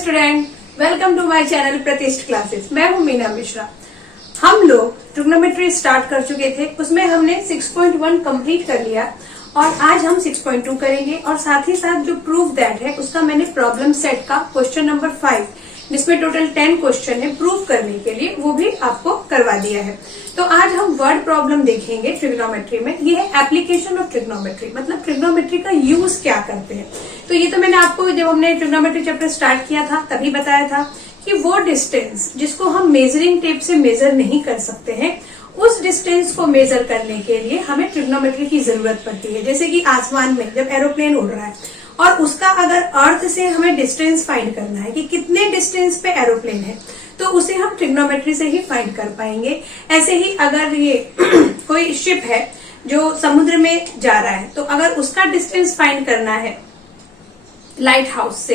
Student, welcome to my channel Pratishtha classes. मैं हूं मीना मिश्रा। हम लोग ट्रिग्नोमेट्री स्टार्ट कर चुके थे, उसमें हमने 6.1 कंप्लीट कर लिया और आज हम 6.2 करेंगे और साथ ही साथ जो प्रूफ दैट है उसका मैंने प्रॉब्लम सेट का क्वेश्चन नंबर 5 जिसमें टोटल 10 क्वेश्चन है प्रूफ करने के लिए, वो भी आपको करवा दिया है। तो आज हम वर्ड प्रॉब्लम देखेंगे ट्रिग्नोमेट्री में। ये है एप्लीकेशन ऑफ ट्रिग्नोमेट्री, मतलब ट्रिग्नोमेट्री का यूज क्या करते हैं। तो ये तो मैंने आपको जब हमने ट्रिग्नोमेट्री चैप्टर स्टार्ट किया था तभी बताया था कि वो डिस्टेंस जिसको हम मेजरिंग टेप से मेजर नहीं कर सकते हैं, उस डिस्टेंस को मेजर करने के लिए हमें ट्रिग्नोमेट्री की जरूरत पड़ती है। जैसे कि आसमान में जब एरोप्लेन उड़ रहा है और उसका अगर अर्थ से हमें डिस्टेंस फाइंड करना है कि कितने डिस्टेंस पे एरोप्लेन है, तो उसे हम ट्रिग्नोमेट्री से ही फाइंड कर पाएंगे। ऐसे ही अगर ये कोई शिप है जो समुद्र में जा रहा है, तो अगर उसका डिस्टेंस फाइंड करना है लाइट हाउस से,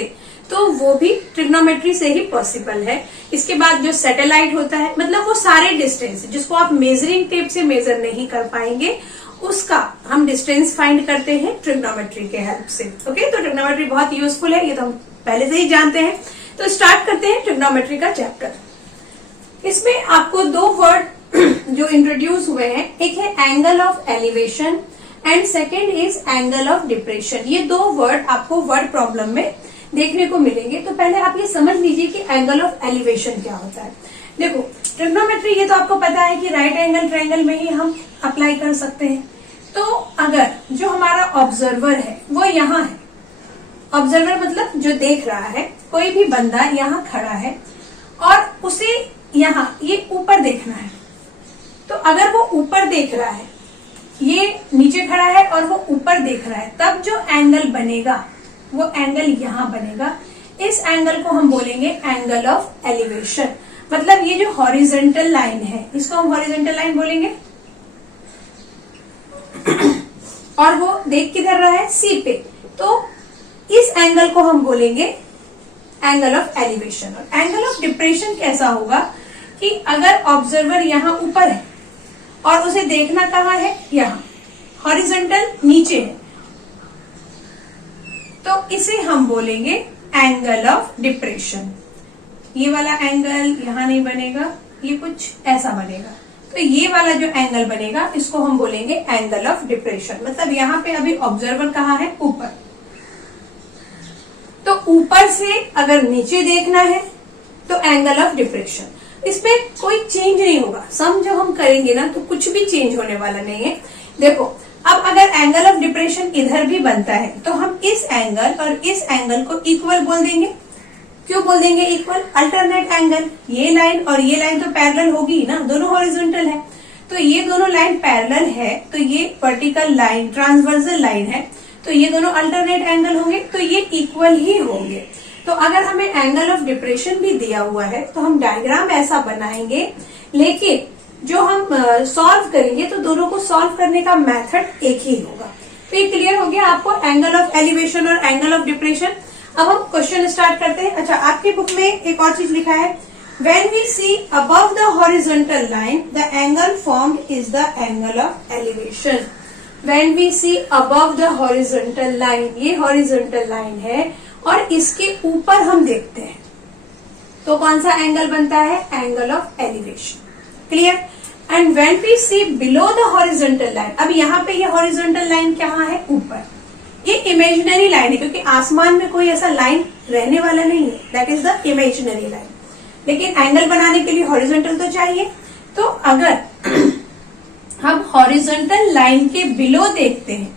तो वो भी ट्रिग्नोमेट्री से ही पॉसिबल है। इसके बाद जो सैटेलाइट होता है, मतलब वो सारे डिस्टेंस जिसको आप मेजरिंग टेप से मेजर नहीं कर पाएंगे, उसका हम डिस्टेंस फाइंड करते हैं ट्रिग्नोमेट्री के हेल्प से। ओके, तो ट्रिग्नोमेट्री बहुत यूजफुल है, ये तो हम पहले से ही जानते हैं। तो स्टार्ट करते हैं ट्रिग्नोमेट्री का चैप्टर। इसमें आपको दो वर्ड जो इंट्रोड्यूस हुए हैं, एक है angle of elevation and second is angle of depression. ये दो वर्ड आपको वर्ड प्रॉब्लम में देखने को मिलेंगे। तो पहले आप ये समझ लीजिए कि एंगल ऑफ एलिवेशन क्या होता है। देखो, ट्रिग्नोमेट्री ये तो आपको पता है कि राइट एंगल ट्रायंगल में ही हम अप्लाई कर सकते हैं। तो अगर जो हमारा ऑब्जर्वर है वो यहाँ है, ऑब्जर्वर मतलब जो देख रहा है, कोई भी बंदा यहाँ खड़ा है और उसे यहाँ ये ऊपर देखना है, तो अगर वो ऊपर देख रहा है, ये नीचे खड़ा है और वो ऊपर देख रहा है, तब जो एंगल बनेगा वो एंगल यहाँ बनेगा। इस एंगल को हम बोलेंगे एंगल ऑफ एलिवेशन। मतलब ये जो हॉरिजॉन्टल लाइन है, इसको हम हॉरिजॉन्टल लाइन बोलेंगे और वो देख किधर रहा है, सी पे, तो इस एंगल को हम बोलेंगे एंगल ऑफ एलिवेशन। और एंगल ऑफ डिप्रेशन कैसा होगा कि अगर ऑब्जर्वर यहाँ ऊपर है और उसे देखना कहाँ है, यहाँ हॉरिजॉन्टल नीचे है, तो इसे हम बोलेंगे एंगल ऑफ डिप्रेशन। ये वाला एंगल यहाँ नहीं बनेगा, ये कुछ ऐसा बनेगा। तो ये वाला जो एंगल बनेगा इसको हम बोलेंगे एंगल ऑफ डिप्रेशन। मतलब यहाँ पे अभी ऑब्जर्वर कहाँ है, ऊपर, तो ऊपर से अगर नीचे देखना है तो एंगल ऑफ डिप्रेशन। इसमें कोई चेंज नहीं होगा, सम जब हम करेंगे ना तो कुछ भी चेंज होने वाला नहीं है। देखो, अब अगर एंगल ऑफ डिप्रेशन इधर भी बनता है तो हम इस एंगल और इस एंगल को इक्वल बोल देंगे। क्यों बोल देंगे इक्वल? अल्टरनेट एंगल, ये लाइन और ये लाइन तो पैरेलल होगी ना, दोनों हॉरिजॉन्टल है, तो ये दोनों लाइन पैरेलल है, तो ये वर्टिकल लाइन ट्रांसवर्सल लाइन है, तो ये दोनों अल्टरनेट एंगल होंगे, तो ये इक्वल ही होंगे। तो अगर हमें एंगल ऑफ डिप्रेशन भी दिया हुआ है तो हम डायग्राम ऐसा बनाएंगे, लेकिन जो हम सॉल्व करेंगे तो दोनों को सॉल्व करने का मेथड एक ही होगा। तो ये क्लियर हो गया आपको एंगल ऑफ एलिवेशन और एंगल ऑफ डिप्रेशन। अब हम क्वेश्चन स्टार्ट करते हैं। अच्छा, आपकी बुक में एक और चीज लिखा है, when we see above the horizontal line the angle formed is the angle of elevation. When we see above the horizontal line, ये हॉरिजॉन्टल लाइन है और इसके ऊपर हम देखते हैं तो कौन सा एंगल बनता है, angle of elevation. Clear? And when we see below the horizontal line, अब यहाँ पे ये हॉरिजॉन्टल लाइन कहाँ है, ऊपर, ये इमेजिनरी लाइन है क्योंकि आसमान में कोई ऐसा लाइन रहने वाला नहीं है, that is the imaginary line. लेकिन एंगल बनाने के लिए हॉरिजॉन्टल तो चाहिए, तो अगर हम हॉरिजॉन्टल लाइन के बिलो देखते हैं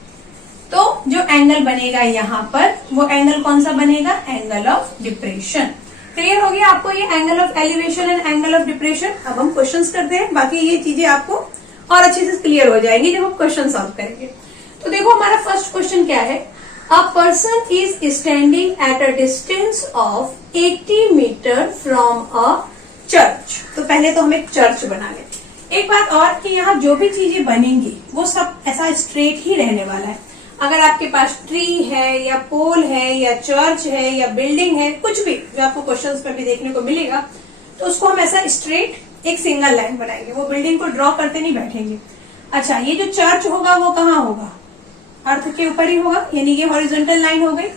तो जो एंगल बनेगा यहाँ पर, वो एंगल कौन सा बनेगा, एंगल ऑफ डिप्रेशन। क्लियर हो गया आपको ये angle of elevation and angle of depression. अब हम क्वेश्चंस करते हैं, बाकी ये चीजें आपको और अच्छे से क्लियर हो जाएंगी जब हम क्वेश्चन सॉल्व करेंगे। तो देखो, हमारा फर्स्ट क्वेश्चन क्या है, a person is standing at a distance of 80 metre from a church. तो पहले तो हम एक चर्च बना लें। एक बात और कि यहाँ जो भी चीजें बनेंगी वो सब ऐसा स्ट्रेट ही रहने वाला है। अगर आपके पास ट्री है या पोल है या चर्च है या बिल्डिंग है, कुछ भी जो आपको क्वेश्चंस में भी देखने को मिलेगा, तो उसको हम ऐसा स्ट्रेट एक सिंगल लाइन बनाएंगे, वो बिल्डिंग को ड्रॉ करते नहीं बैठेंगे। अच्छा, ये जो चर्च होगा वो कहाँ होगा, अर्थ के ऊपर ही होगा, यानी ये हॉरिजॉन्टल लाइन हो गई।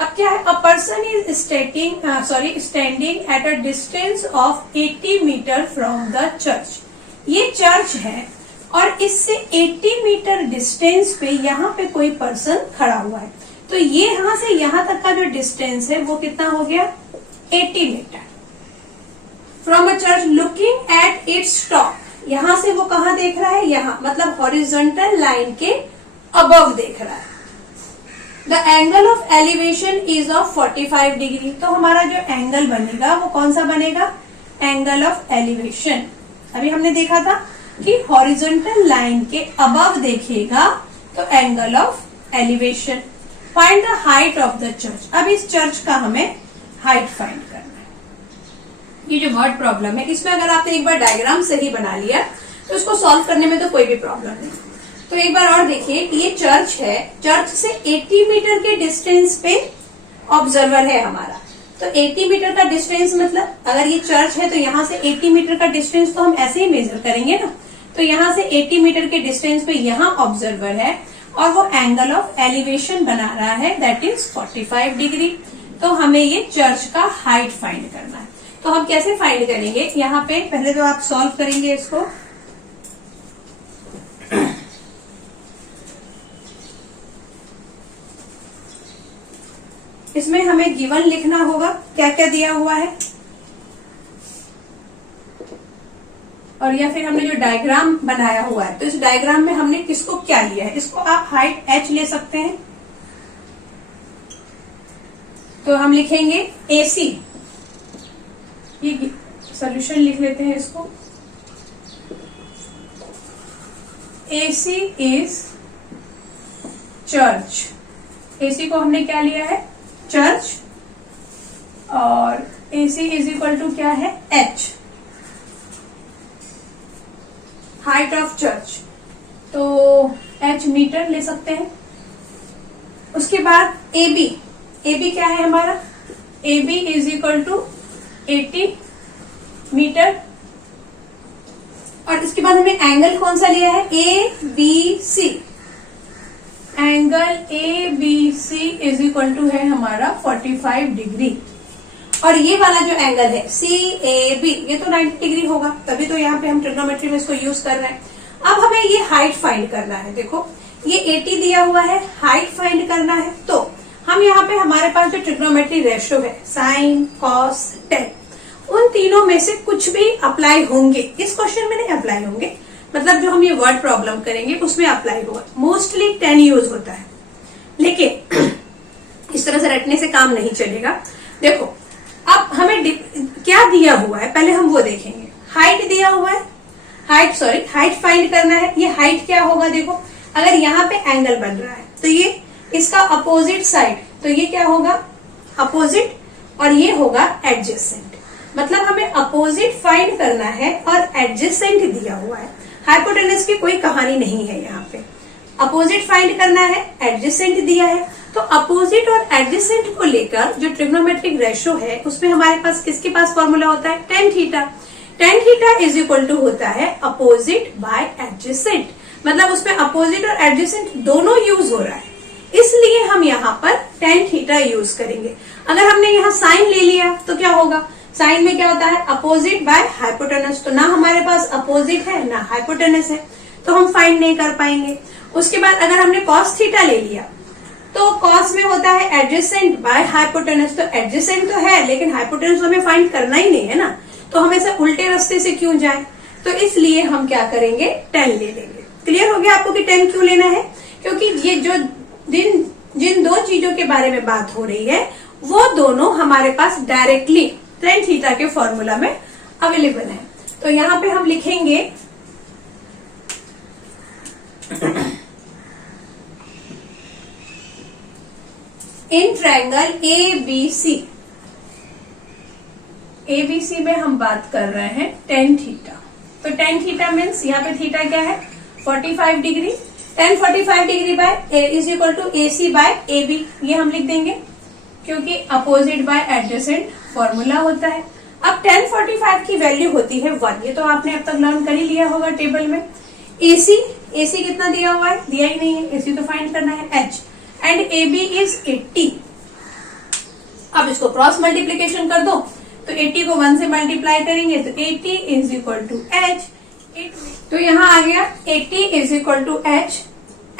अब क्या है, a person is standing at a distance of 80 metre from the church. ये चर्च है और इससे 80 मीटर डिस्टेंस पे यहाँ पे कोई पर्सन खड़ा हुआ है। तो ये यहां से यहां तक का जो डिस्टेंस है वो कितना हो गया, 80 metre. From a church looking at its top, यहां से वो कहां देख रहा है, यहां, मतलब हॉरिजॉन्टल लाइन के अबव देख रहा है। The angle of elevation is of 45 degree. तो हमारा जो एंगल बनेगा वो कौन सा बनेगा, एंगल ऑफ एलिवेशन। अभी हमने देखा था कि हॉरिजॉन्टल लाइन के अबव देखेगा तो angle of elevation. Find the height of the church. अब इस चर्च का हमें हाइट फाइंड करना है। ये जो वर्ड प्रॉब्लम है, इसमें अगर आपने एक बार डायग्राम सही बना लिया तो इसको सॉल्व करने में तो कोई भी प्रॉब्लम नहीं। तो एक बार और देखिए, ये चर्च है, चर्च से 80 मीटर के डिस्टेंस पे ऑब्जर्वर है हमारा। तो 80 मीटर का डिस्टेंस मतलब अगर ये चर्च है तो यहाँ से 80 मीटर का डिस्टेंस तो हम ऐसे ही मेजर करेंगे ना। तो यहाँ से 80 मीटर के डिस्टेंस पे यहाँ ऑब्जर्वर है और वो एंगल ऑफ एलिवेशन बना रहा है, दैट इज 45 डिग्री। तो हमें ये चर्च का हाइट फाइंड करना है। तो हम कैसे फाइंड करेंगे, यहाँ पे पहले तो आप सॉल्व करेंगे इसको। इसमें हमें गिवन लिखना होगा क्या क्या दिया हुआ है, और या फिर हमने जो डायग्राम बनाया हुआ है तो इस डायग्राम में हमने किसको क्या लिया है। इसको आप हाइट h ले सकते हैं। तो हम लिखेंगे AC, ये सॉल्यूशन लिख लेते हैं इसको। AC is church. AC को हमने क्या लिया है, चर्च, और AC इज इक्वल टू क्या है, h, हाइट ऑफ चर्च। तो h मीटर ले सकते हैं। उसके बाद AB क्या है हमारा, AB is equal to 80 metre. और इसके बाद हमने एंगल कौन सा लिया है, ABC। Angle ABC is equal to है हमारा 45 डिग्री। और ये वाला जो एंगल है CAB, ये तो 90 डिग्री होगा, तभी तो यहाँ पे हम ट्रिग्नोमेट्री में इसको यूज कर रहे हैं। अब हमें ये हाइट फाइंड करना है। देखो ये 80 दिया हुआ है, हाइट फाइंड करना है। तो हम यहाँ पे हमारे पास जो ट्रिग्नोमेट्री रेशियो है, साइन, कॉस, टेन, उन तीनों में से कुछ भी अप्लाई होंगे। इस क्वेश्चन में नहीं अप्लाई होंगे, मतलब जो हम ये वर्ड प्रॉब्लम करेंगे उसमें अप्लाई होगा। मोस्टली 10 यूज होता है, लेकिन इस तरह से रटने से काम नहीं चलेगा। देखो अब हमें क्या दिया हुआ है पहले हम वो देखेंगे। हाइट दिया हुआ है, हाइट फाइंड करना है। ये हाइट क्या होगा, देखो अगर यहाँ पे एंगल बन रहा है तो ये इसका अपोजिट साइड, तो ये क्या होगा, अपोजिट, और ये होगा एडजेसेंट। मतलब हमें अपोजिट फाइंड करना है और एडजेसेंट दिया हुआ है। हाइपोटेनस की कोई कहानी नहीं है यहाँ पे। अपोजिट फाइंड करना है, एडजेसेंट दिया है। तो अपोजिट और एडजेसेंट को लेकर जो ट्रिग्नोमेट्रिक रेशियो है उसमें हमारे पास किसके पास फॉर्मूला होता है, tan theta. Tan theta is equal to होता है अपोजिट बाय एडजेसेंट। मतलब उसमें अपोजिट और एडजेसेंट दोनों यूज हो रहा है, इसलिए हम यहाँ पर टेन थीटा यूज करेंगे। अगर हमने यहाँ साइन ले लिया तो क्या होगा, साइन में क्या होता है, अपोजिट बाय हाइपोटेनस। तो ना हमारे पास अपोजिट है ना हाइपोटेनस है, तो हम फाइंड नहीं कर पाएंगे। उसके बाद अगर हमने कॉस थीटा ले लिया तो कॉस में होता है एडजेसेंट बाय हाइपोटेनस। तो एडजेसेंट तो है लेकिन हाइपोटेनस हमें फाइंड करना ही नहीं है ना, तो हम ऐसे उल्टे रास्ते से क्यों जाएं। तो इसलिए हम क्या करेंगे, 10 ले लेंगे। क्लियर हो गया आपको कि 10 क्यों लेना है, क्योंकि ये जो जिन दो चीजों के बारे में बात हो रही है वो दोनों हमारे पास डायरेक्टली टेन थीटा के फॉर्मूला में अवेलेबल है। तो यहाँ पे हम लिखेंगे इन ट्रायंगल ABC में हम बात कर रहे हैं टेन थीटा। तो टेन थीटा मीन्स यहाँ पे थीटा क्या है, 45 degree. Tan 45 degree by is equal to AC by AB, ये हम लिख देंगे क्योंकि अपोजिट बाय एडजेसेंट फॉर्मूला होता है। अब टेन 45 की वैल्यू होती है 1, ये तो आपने अब तक लर्न कर ही लिया होगा टेबल में। AC कितना दिया हुआ है, दिया ही नहीं है, AC तो फाइंड करना है H, एंड AB इज 80। अब इसको क्रॉस मल्टीप्लीकेशन कर दो, तो 80 को 1 से मल्टीप्लाई करेंगे तो 80 इज इक्वल टू एच। तो यहाँ आ गया 80 is equal to H,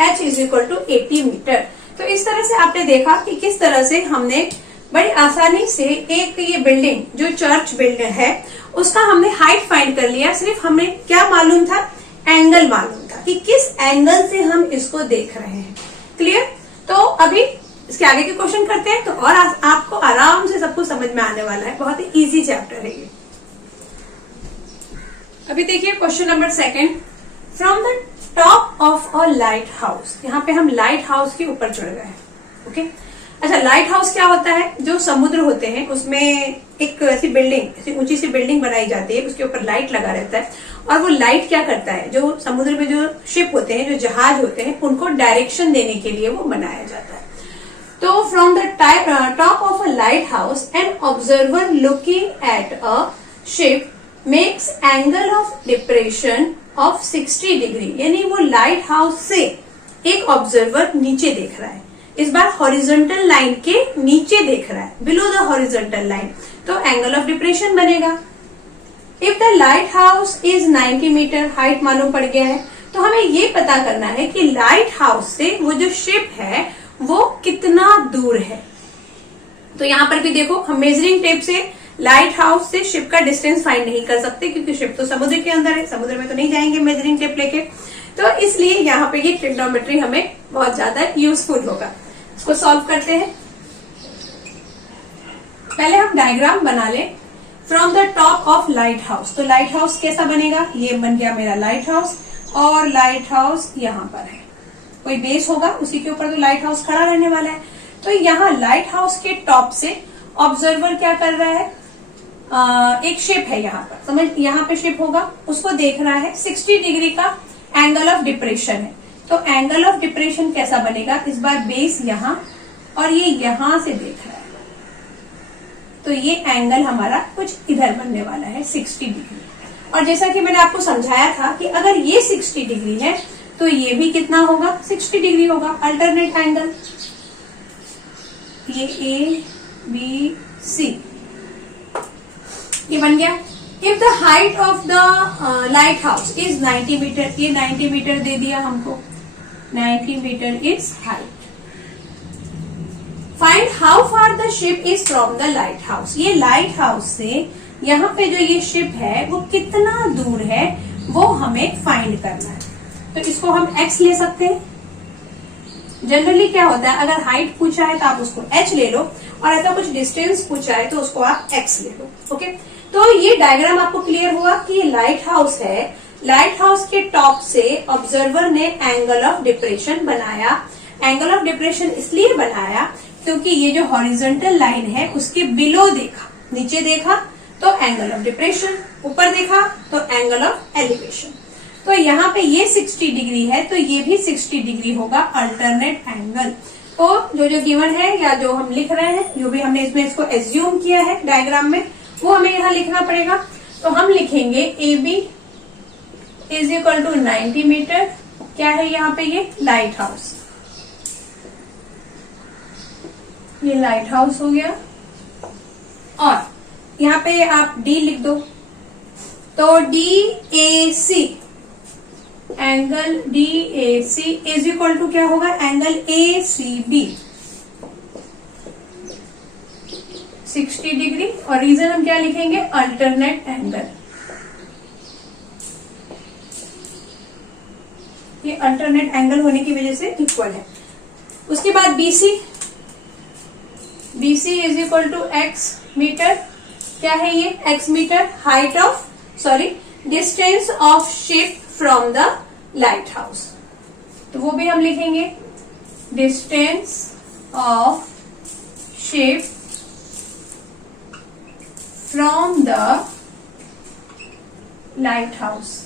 H is equal to 80 metre. तो इस तरह से आपने देखा कि किस तरह से हमने बड़ी आसानी से एक ये बिल्डिंग जो चर्च बिल्डिंग है उसका हमने हाइट फाइंड कर लिया। सिर्फ हमें क्या मालूम था, एंगल मालूम था कि किस एंगल से हम इसको देख रहे हैं। क्लियर? तो अभी इसके आगे के क्वेश्चन करते हैं, तो और आपको आराम से सब कुछ समझ में आने वाला है। बहुत ही इजी चैप्टर है ये। अभी देखिए question number 2, from the top of a light house. यहाँ पे हम लाइट हाउस के ऊपर चढ़ गए हैं। ओके, अच्छा, लाइट हाउस क्या होता है? जो समुद्र होते हैं उसमें एक ऐसी बिल्डिंग, ऐसी ऊंची सी बिल्डिंग बनाई जाती है, उसके ऊपर लाइट लगा रहता है, और वो लाइट क्या करता है, जो समुद्र में जो शिप होते हैं, जो जहाज होते हैं, उनको डायरेक्शन देने के लिए वो बनाया जाता है। तो from the top of a light house an observer looking at a ship makes angle of depression of 60 degree. यानी वो लाइट हाउस से एक ऑब्जर्वर नीचे देख रहा है, इस बार हॉरिजॉन्टल लाइन के नीचे देख रहा है, बिलो द हॉरिजॉन्टल लाइन, तो एंगल ऑफ डिप्रेशन बनेगा। If the light house is 90 metre, height मालूम पड़ गया है, तो हमें ये पता करना है कि लाइट हाउस से वो जो शिप है वो कितना दूर है। तो यहां पर भी देखो, हम मेजरिंग टेप से लाइट हाउस से शिप का डिस्टेंस फाइंड नहीं कर सकते, क्योंकि शिप तो समुद्र के अंदर है, समुद्र में तो नहीं जाएंगे मेजरिंग टेप लेके। तो इसलिए यहाँ पे ये ट्रिग्नोमेट्री हमें बहुत ज्यादा यूजफुल होगा। इसको सॉल्व करते हैं। पहले हम डायग्राम बना लें from the top of light house. तो लाइट हाउस कैसा बनेगा? ये बन गया मेरा लाइट हाउस, और लाइट हाउस यहाँ पर है, कोई बेस होगा उसी के ऊपर तो लाइट हाउस खड़ा रहने वाला है। तो यहाँ लाइट हाउस के टॉप से ऑब्जर्वर क्या कर रहा है, एक शिप है यहाँ पर, समझ, यहाँ पे शिप होगा, उसको देख रहा है। 60 डिग्री का एंगल ऑफ डिप्रेशन है, तो एंगल ऑफ डिप्रेशन कैसा बनेगा, इस बार बेस यहाँ और ये यहां से देख रहा है, तो ये एंगल हमारा कुछ इधर बनने वाला है 60 डिग्री। और जैसा कि मैंने आपको समझाया था कि अगर ये 60 डिग्री है तो ये भी कितना होगा, 60 डिग्री होगा, अल्टरनेट एंगल। ये ए बी सी ये बन गया। If the height of the light house is 90 metre, ये 90 मीटर दे दिया हमको, 90 metre is height. Find how far the ship is from the light house. ये लाइट हाउस से यहाँ पे जो ये शिप है वो कितना दूर है वो हमें फाइंड करना है। तो इसको हम x ले सकते हैं। जनरली क्या होता है, अगर हाइट पूछा है तो आप उसको h ले लो, और ऐसा कुछ डिस्टेंस पूछा है तो उसको आप x ले लो। ओके, तो ये डायग्राम आपको क्लियर हुआ कि ये लाइट हाउस है, लाइट हाउस के टॉप से ऑब्जर्वर ने एंगल ऑफ डिप्रेशन बनाया। एंगल ऑफ डिप्रेशन इसलिए बनाया क्योंकि ये जो हॉरिजॉन्टल लाइन है उसके बिलो देखा, नीचे देखा तो एंगल ऑफ डिप्रेशन, ऊपर देखा तो एंगल ऑफ एलिवेशन। तो यहाँ पे ये 60 डिग्री है तो ये भी 60 डिग्री होगा, अल्टरनेट एंगल। तो जो गिवन है या जो हम लिख रहे हैं, जो भी हमने इसमें इसको एज्यूम किया है डायग्राम में, वो हमें यहाँ लिखना पड़ेगा। तो हम लिखेंगे A B is equal to 90 metre. क्या है यहाँ पे, ये लाइट हाउस, ये लाइट हाउस हो गया। और यहाँ पे आप डी लिख दो, तो D A C, angle D A C is equal to क्या होगा, angle A C B 60 degree. और रीजन हम क्या लिखेंगे, अल्टरनेट एंगल। ये अल्टरनेट एंगल होने की वजह से इक्वल है। उसके बाद BC, BC is equal to X metre. क्या है ये, x metre, height of distance of ship from the light house. तो वो भी हम लिखेंगे, distance of ship from the light house.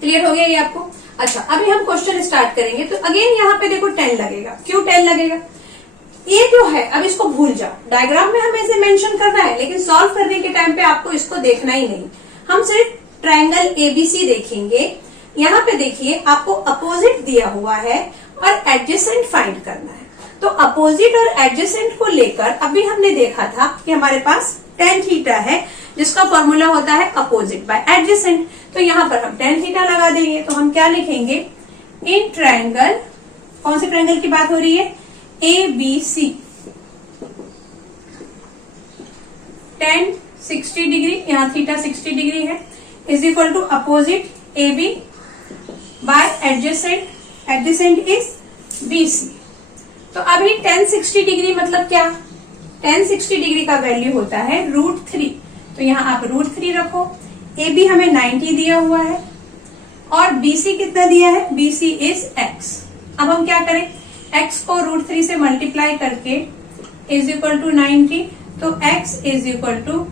Clear हो गया ये आपको? अच्छा, अभी हम क्वेश्चन स्टार्ट करेंगे। तो अगेन यहाँ पे देखो 10 लगेगा। क्यों 10 लगेगा? ये जो है, अब इसको भूल जाओ, डायग्राम में हमें इसे मेंशन करना है, लेकिन सॉल्व करने के टाइम पे आपको इसको देखना ही नहीं। हम सिर्फ ट्रायंगल एबीसी देखेंगे, यहाँ पे देखिए आपको अपोजिट दिया हुआ है और एडजेसेंट फाइंड करना है। तो अपोजिट और एडजेसेंट को लेकर अभी हमने देखा था कि हमारे पास tan थीटा है जिसका फॉर्मूला होता है अपोजिट बाय एडजेसेंट। तो यहाँ पर हम tan थीटा लगा देंगे। तो हम क्या लिखेंगे, इन ट्रायंगल, कौन से ट्रायंगल की बात हो रही है, ABC, tan 60 डिग्री, यहाँ थीटा 60 डिग्री है, is equal to opposite AB by adjacent, adjacent is BC। तो अभी tan 60 डिग्री मतलब क्या, tan 60 डिग्री का वैल्यू होता है √3। तो यहाँ आप √3 रखो। AB हमें 90 दिया हुआ है और BC कितना दिया है, BC इज x। अब हम क्या करें, x को √3 से मल्टीप्लाई करके इज इक्वल टू 90, तो x is equal to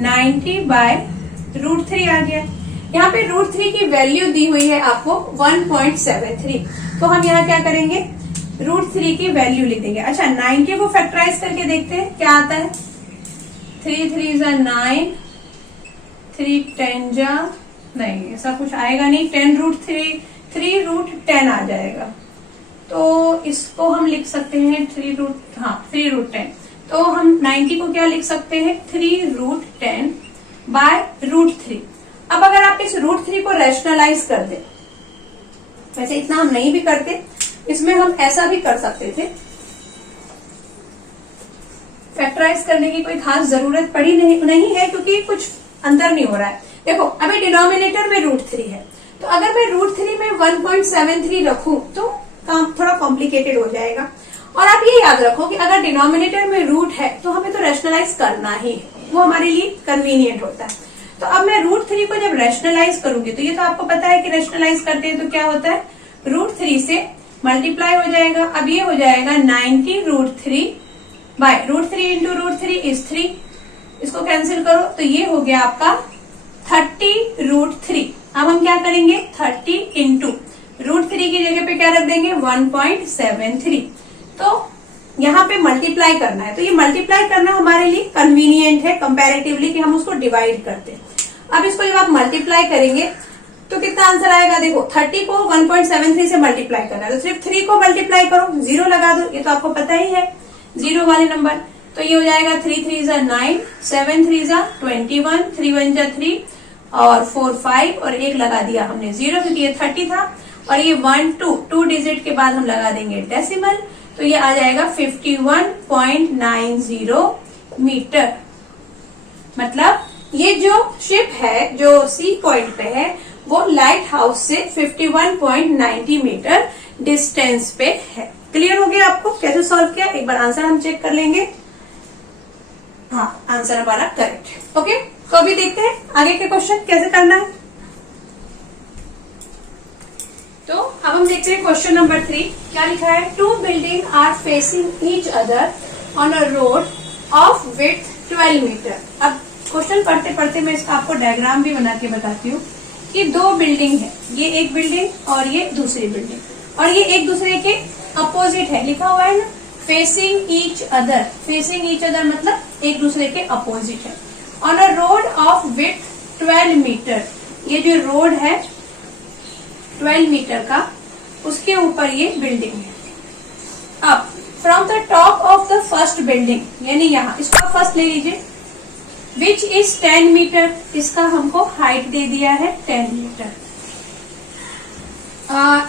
90 by √3 आ गया। यहाँ पे √3 की वैल्यू दी हुई है आपको 1.73। तो हम यहाँ क्या करेंगे, √3 की वैल्यू लिख देंगे। अच्छा 90 को फैक्टराइज करके देखते हैं क्या आता है, 3 3 जा 9, 3 10 जा, नहीं ऐसा कुछ आएगा नहीं, 10√3, 3√10 आ जाएगा। तो इसको हम लिख सकते हैं 3√10। तो हम 90 को क्या लिख सकते हैं, 3√10 बाय √3। अब अगर आप इस √3 को रैशनलाइज कर दें, वैसे इतना हम नहीं भी करते, इसमें हम ऐसा भी कर सकते थे, फैक्टराइज करने की कोई खास जरूरत पड़ी नहीं है क्योंकि कुछ अंतर नहीं हो रहा है। देखो अभी डिनोमिनेटर में √3 है, तो अगर मैं √3 में 1.73 रखूं तो काम थोड़ा कॉम्प्लिकेटेड हो जाएगा। और आप ये याद रखो कि अगर डिनोमिनेटर में रूट है तो हमें तो रैशनलाइज करना ही है, वो हमारे लिए कन्वीनियंट होता है। तो अब मैं √3 को जब रैशनलाइज करूंगी, तो ये तो आपको पता है कि रैशनलाइज करते हैं तो क्या होता है, √3 से मल्टीप्लाई हो जाएगा। अब ये हो जाएगा 90√3 बाय √3 इंटू √3 इज 3, इसको कैंसिल करो तो ये हो गया आपका 30√3। अब हम क्या करेंगे, 30 इंटू √3 की जगह पे क्या रख देंगे, 1.73। तो यहाँ पे मल्टीप्लाई करना है, तो ये मल्टीप्लाई करना हमारे लिए कन्वीनियंट है कंपैरेटिवली कि हम उसको डिवाइड करते हैं। अब इसको जब आप मल्टीप्लाई करेंगे तो कितना आंसर आएगा, देखो 30 को 1.73 से मल्टीप्लाई करना है, तो सिर्फ 3 को मल्टीप्लाई करो, 0 लगा दो, ये तो आपको पता ही है 0 वाले नंबर। तो ये हो जाएगा 3 3 जा 9, 7 3 जा 21, 3 1 जा 3 और 4 5 और 1 लगा दिया हमने 0 क्योंकि ये 30 था। और ये 1 2 डिजिट के बाद हम लगा देंगे डेसिमल, तो ये आ जाएगा 51.90 मीटर। मतलब ये जो शिप है जो सी पॉइंट पे है वो लाइट हाउस से 51.90 मीटर डिस्टेंस पे है। क्लियर हो गया आपको कैसे सॉल्व किया, एक बार आंसर हम चेक कर लेंगे। हाँ आंसर हमारा करेक्ट है। ओके तो अभी देखते हैं आगे के क्वेश्चन कैसे करना है। तो अब हम देखते हैं क्वेश्चन नंबर 3 क्या लिखा है, 2 building are facing each other on a road of width 12 metre. अब क्वेश्चन पढ़ते पढ़ते मैं इसका आपको डायग्राम भी बना के बताती हूँ कि 2 बिल्डिंग है, ये एक बिल्डिंग और ये दूसरी बिल्डिंग, और ये एक दूसरे के अपोजिट है, लिखा हुआ है ना facing each other. Facing each other मतलब एक दूसरे के अपोजिट है। On a road of width 12 metre, ये जो रोड है 12 मीटर का, उसके ऊपर ये बिल्डिंग है। अब from the top of the first building, यानी यहाँ इसको आप फर्स्ट ले लीजिए, विच इज 10 मीटर, इसका हमको हाइट दे दिया है 10 metre.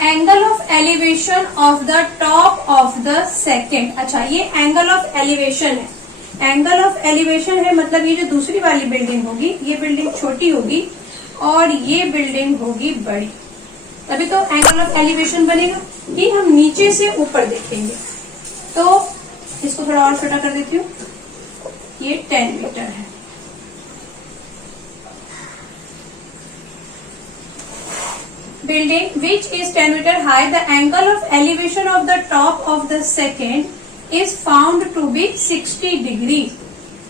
Angle of elevation of the top of the second, अच्छा ये एंगल ऑफ एलिवेशन है, एंगल ऑफ एलिवेशन है मतलब ये जो दूसरी वाली बिल्डिंग होगी, ये बिल्डिंग छोटी होगी और ये बिल्डिंग होगी बड़ी, तभी तो एंगल ऑफ एलिवेशन बनेगा। ये हम नीचे से ऊपर देखेंगे, तो इसको थोड़ा और छोटा कर देती हूँ, ये 10 मीटर है। Building which is 10 meter high, the angle of elevation of the top of the second is found to be 60 degree।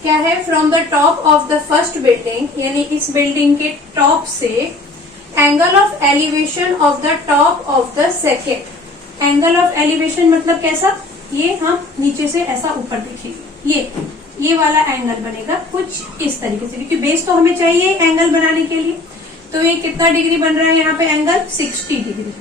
क्या है, from the top of the first building, यानी इस बिल्डिंग के टॉप से angle of elevation of the top of the second. Angle of elevation मतलब कैसा, ये हम नीचे से ऐसा ऊपर देखेंगे, ये वाला एंगल बनेगा कुछ इस तरीके से, क्योंकि बेस तो हमें चाहिए एंगल बनाने के लिए। तो ये कितना डिग्री बन रहा है यहाँ पे angle 60 degree.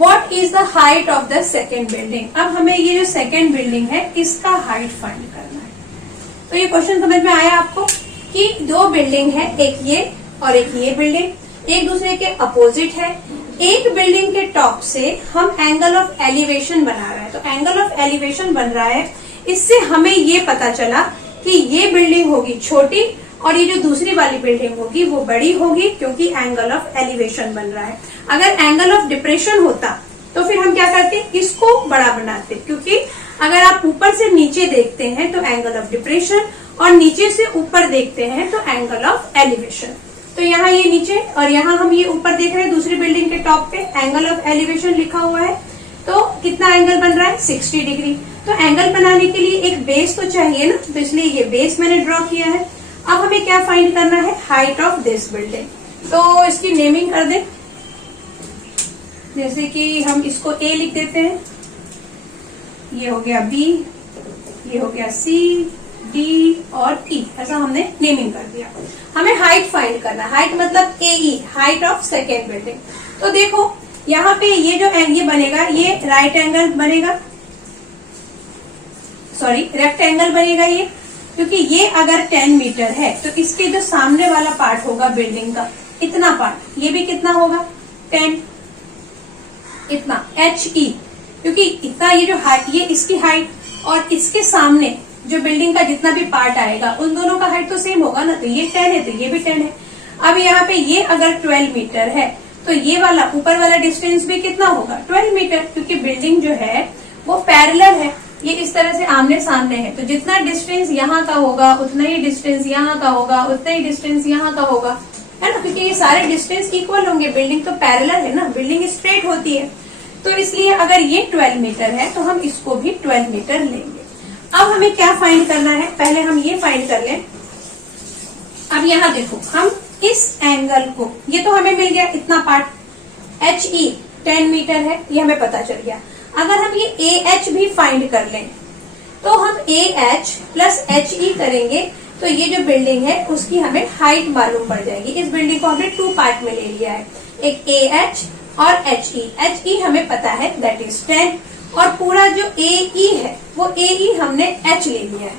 What is the height of the second building? अब हमें ये जो सेकेंड बिल्डिंग है इसका हाइट फाइंड करना है। तो ये क्वेश्चन समझ में आया आपको कि दो बिल्डिंग है, एक ये और एक ये बिल्डिंग, एक दूसरे के अपोजिट है। एक बिल्डिंग के टॉप से हम एंगल ऑफ एलिवेशन बना रहे हैं, तो एंगल ऑफ एलिवेशन बन रहा है, इससे हमें ये पता चला कि ये बिल्डिंग होगी छोटी और ये जो दूसरी वाली बिल्डिंग होगी वो बड़ी होगी, क्योंकि एंगल ऑफ एलिवेशन बन रहा है। अगर एंगल ऑफ डिप्रेशन होता तो फिर हम क्या करते, इसको बड़ा बनाते, क्योंकि अगर आप ऊपर से नीचे देखते हैं तो एंगल ऑफ डिप्रेशन और नीचे से ऊपर देखते हैं तो एंगल ऑफ एलिवेशन। तो यहाँ ये नीचे और यहाँ हम ये ऊपर देख रहे हैं दूसरी बिल्डिंग के टॉप पे एंगल ऑफ एलिवेशन लिखा हुआ है, तो कितना एंगल बन रहा है 60 डिग्री। तो एंगल बनाने के लिए एक बेस तो चाहिए ना, तो इसलिए ये बेस मैंने ड्रॉ किया है। अब हमें क्या फाइंड करना है, हाइट ऑफ दिस बिल्डिंग। तो इसकी नेमिंग कर दें, जैसे कि हम इसको ए लिख देते हैं, ये हो गया बी, ये हो गया सी, डी और ई, ऐसा हमने नेमिंग कर दिया। हमें हाइट फाइंड करना है, हाइट मतलब ए, हाइट ऑफ सेकेंड बिल्डिंग। तो देखो यहाँ पे ये जो ये बनेगा ये राइट एंगल बनेगा, सॉरी रेक्टेंगल बनेगा ये, क्योंकि ये अगर 10 मीटर है तो इसके जो सामने वाला पार्ट होगा बिल्डिंग का, इतना पार्ट, ये भी कितना होगा 10, इतना HE, क्योंकि इतना ये जो हाइट, ये इसकी हाइट और इसके सामने जो बिल्डिंग का जितना भी पार्ट आएगा उन दोनों का हाइट तो सेम होगा ना, तो ये 10 है तो ये भी 10 है। अब यहाँ पे ये अगर 12 मीटर है तो ये वाला ऊपर वाला डिस्टेंस भी कितना होगा 12 मीटर, क्योंकि बिल्डिंग जो है वो पैरेलल है, ये इस तरह से आमने सामने है, तो जितना डिस्टेंस यहाँ का होगा उतना ही डिस्टेंस यहाँ का होगा, उतना ही डिस्टेंस यहाँ का होगा, है ना, क्योंकि ये सारे डिस्टेंस इक्वल होंगे, बिल्डिंग तो पैरेलल है ना, बिल्डिंग स्ट्रेट होती है। तो इसलिए अगर ये 12 मीटर है तो हम इसको भी 12 मीटर लेंगे। अब हमें क्या फाइंड करना है, पहले हम ये फाइंड कर लें। अब यहाँ देखो, हम इस एंगल को, ये तो हमें मिल गया इतना पार्ट, HE 10 मीटर है, ये हमें पता चल गया। अगर हम ये AH भी फाइंड कर लें तो हम AH प्लस HE करेंगे तो ये जो बिल्डिंग है उसकी हमें हाइट मालूम पड़ जाएगी। इस बिल्डिंग को हमने 2 पार्ट में ले लिया है, एक AH और HE। HE हमें पता है दैट इज 10, और पूरा जो AE है वो AE हमने H ले लिया है।